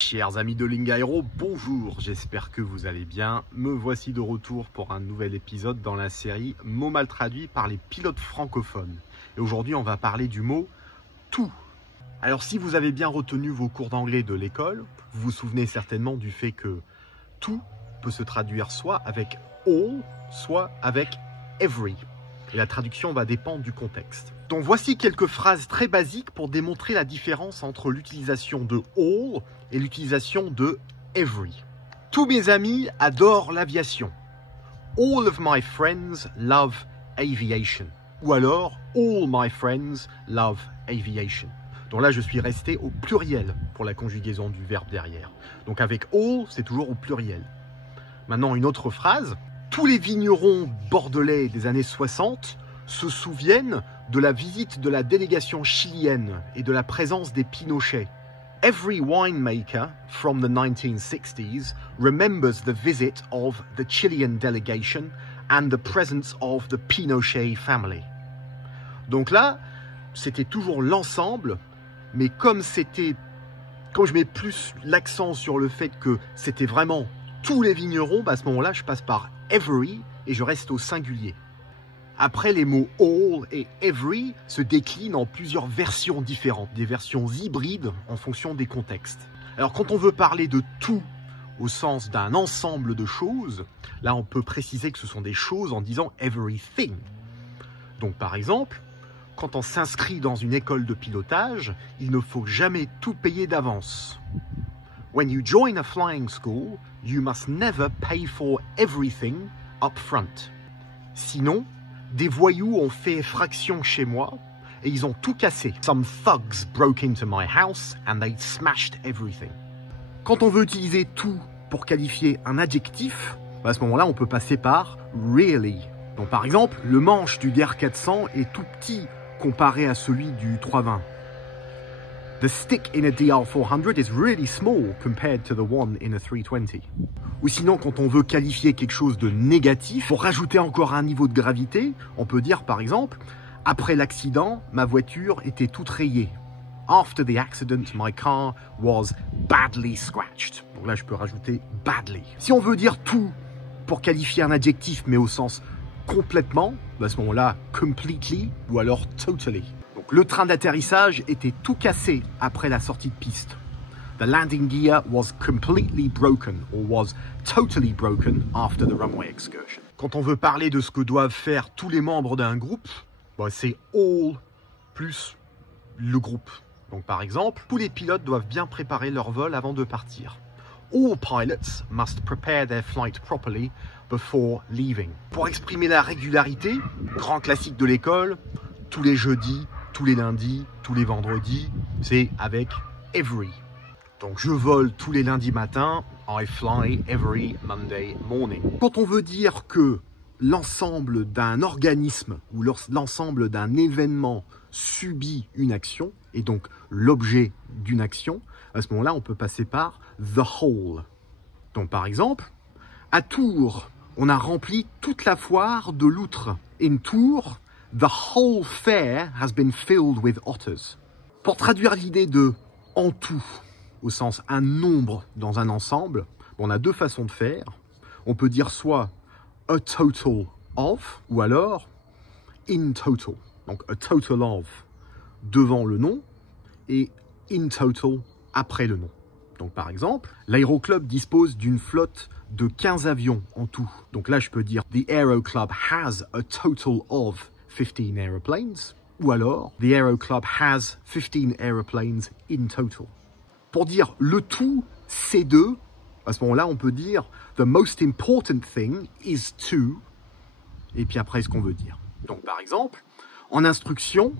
Chers amis de Lingaero, bonjour, j'espère que vous allez bien. Me voici de retour pour un nouvel épisode dans la série Mots mal traduits par les pilotes francophones. Et aujourd'hui, on va parler du mot « tout ». Alors, si vous avez bien retenu vos cours d'anglais de l'école, vous vous souvenez certainement du fait que « tout » peut se traduire soit avec « all », soit avec « every ». Et la traduction va dépendre du contexte. Donc voici quelques phrases très basiques pour démontrer la différence entre l'utilisation de all et l'utilisation de every. Tous mes amis adorent l'aviation. All of my friends love aviation. Ou alors, all my friends love aviation. Donc là, je suis resté au pluriel pour la conjugaison du verbe derrière. Donc avec all, c'est toujours au pluriel. Maintenant, une autre phrase. Tous les vignerons bordelais des années 60 se souviennent de la visite de la délégation chilienne et de la présence des Pinochets. Every winemaker from the 1960s remembers the visit of the Chilean delegation and the presence of the Pinochet family. Donc là, c'était toujours l'ensemble, mais comme je mets plus l'accent sur le fait que c'était vraiment tous les vignerons, à ce moment-là, je passe par every et je reste au singulier. Après, les mots all et every se déclinent en plusieurs versions différentes, des versions hybrides en fonction des contextes. Alors, quand on veut parler de tout au sens d'un ensemble de choses, là, on peut préciser que ce sont des choses en disant everything. Donc, par exemple, quand on s'inscrit dans une école de pilotage, il ne faut jamais tout payer d'avance. When you join a flying school, you must never pay for everything up front. Sinon, des voyous ont fait effraction chez moi et ils ont tout cassé. Some thugs broke into my house and they smashed everything. Quand on veut utiliser tout pour qualifier un adjectif, à ce moment-là, on peut passer par really. Donc par exemple, le manche du DR400 est tout petit comparé à celui du 320. The stick in a DR400 is really small compared to the one in a 320. Ou sinon, quand on veut qualifier quelque chose de négatif, pour rajouter encore un niveau de gravité, on peut dire par exemple, après l'accident, ma voiture était toute rayée. After the accident, my car was badly scratched. Donc là, je peux rajouter badly. Si on veut dire tout pour qualifier un adjectif, mais au sens complètement, à ce moment-là, completely ou alors totally. Donc, le train d'atterrissage était tout cassé après la sortie de piste. The landing gear was completely broken or was totally broken after the runway excursion. Quand on veut parler de ce que doivent faire tous les membres d'un groupe, c'est all plus le groupe. Donc par exemple, tous les pilotes doivent bien préparer leur vol avant de partir. All pilots must prepare their flight properly before leaving. Pour exprimer la régularité, grand classique de l'école, tous les jeudis, tous les lundis, tous les vendredis, c'est avec every. Donc je vole tous les lundis matins, I fly every Monday morning. Quand on veut dire que l'ensemble d'un organisme ou l'ensemble d'un événement subit une action, et donc l'objet d'une action, à ce moment-là, on peut passer par the whole. Donc par exemple, à Tours, on a rempli toute la foire de loutres. In Tours, the whole fair has been filled with otters. Pour traduire l'idée de en tout, au sens un nombre dans un ensemble, on a deux façons de faire. On peut dire soit a total of, ou alors in total. Donc a total of devant le nom et in total après le nom. Donc par exemple, l'aéroclub dispose d'une flotte de 15 avions en tout. Donc là, je peux dire the Aero Club has a total of 15 aeroplanes, ou alors the Aero Club has 15 aeroplanes in total. Pour dire le tout, c'est deux, à ce moment-là, on peut dire the most important thing is to, et puis après ce qu'on veut dire. Donc par exemple, en instruction,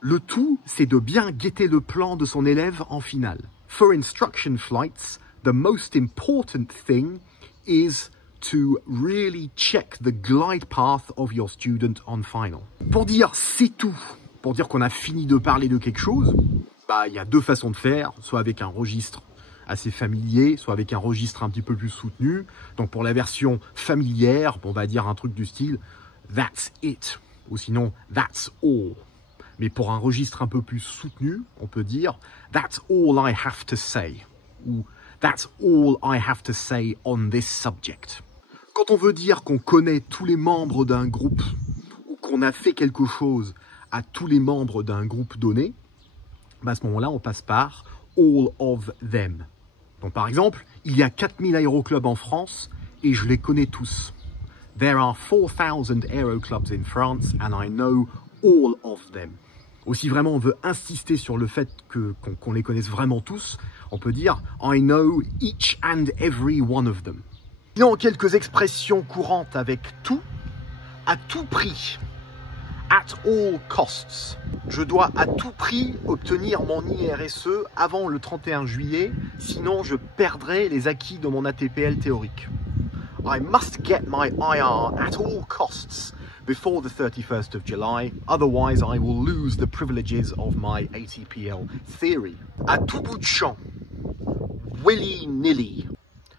le tout, c'est de bien guetter le plan de son élève en finale. For instruction flights, the most important thing is to really check the glide path of your student on final. Pour dire c'est tout, pour dire qu'on a fini de parler de quelque chose, il y a deux façons de faire, soit avec un registre assez familier, soit avec un registre un petit peu plus soutenu. Donc pour la version familière, on va dire un truc du style « that's it » ou sinon « that's all ». Mais pour un registre un peu plus soutenu, on peut dire « that's all I have to say ». ou That's all I have to say on this subject. Quand on veut dire qu'on connaît tous les membres d'un groupe ou qu'on a fait quelque chose à tous les membres d'un groupe donné, à ce moment-là, on passe par all of them. Donc par exemple, il y a 4000 aéroclubs en France et je les connais tous. There are 4000 aeroclubs in France and I know all of them. Aussi vraiment on veut insister sur le fait qu'on les connaisse vraiment tous, on peut dire I know each and every one of them. Sinon, quelques expressions courantes avec tout, à tout prix. At all costs. Je dois à tout prix obtenir mon IRSE avant le 31 juillet, sinon je perdrai les acquis de mon ATPL théorique. I must get my IR at all costs before the 31st of July, otherwise I will lose the privileges of my ATPL theory. À tout bout de champ. Willy-nilly.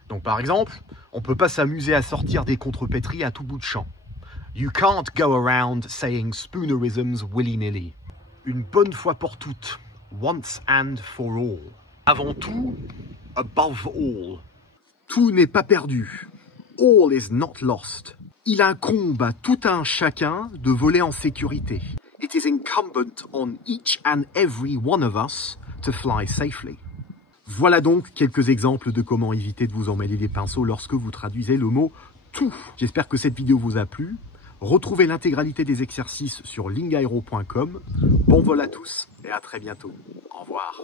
Donc par exemple, on ne peut pas s'amuser à sortir des contrepétries à tout bout de champ. You can't go around saying spoonerisms willy-nilly. Une bonne fois pour toutes. Once and for all. Avant tout, above all. Tout n'est pas perdu. All is not lost. Il incombe à tout un chacun de voler en sécurité. It is incumbent on each and every one of us to fly safely. Voilà donc quelques exemples de comment éviter de vous emmêler les pinceaux lorsque vous traduisez le mot tout. J'espère que cette vidéo vous a plu. Retrouvez l'intégralité des exercices sur lingaero.com. Bon vol à tous et à très bientôt. Au revoir.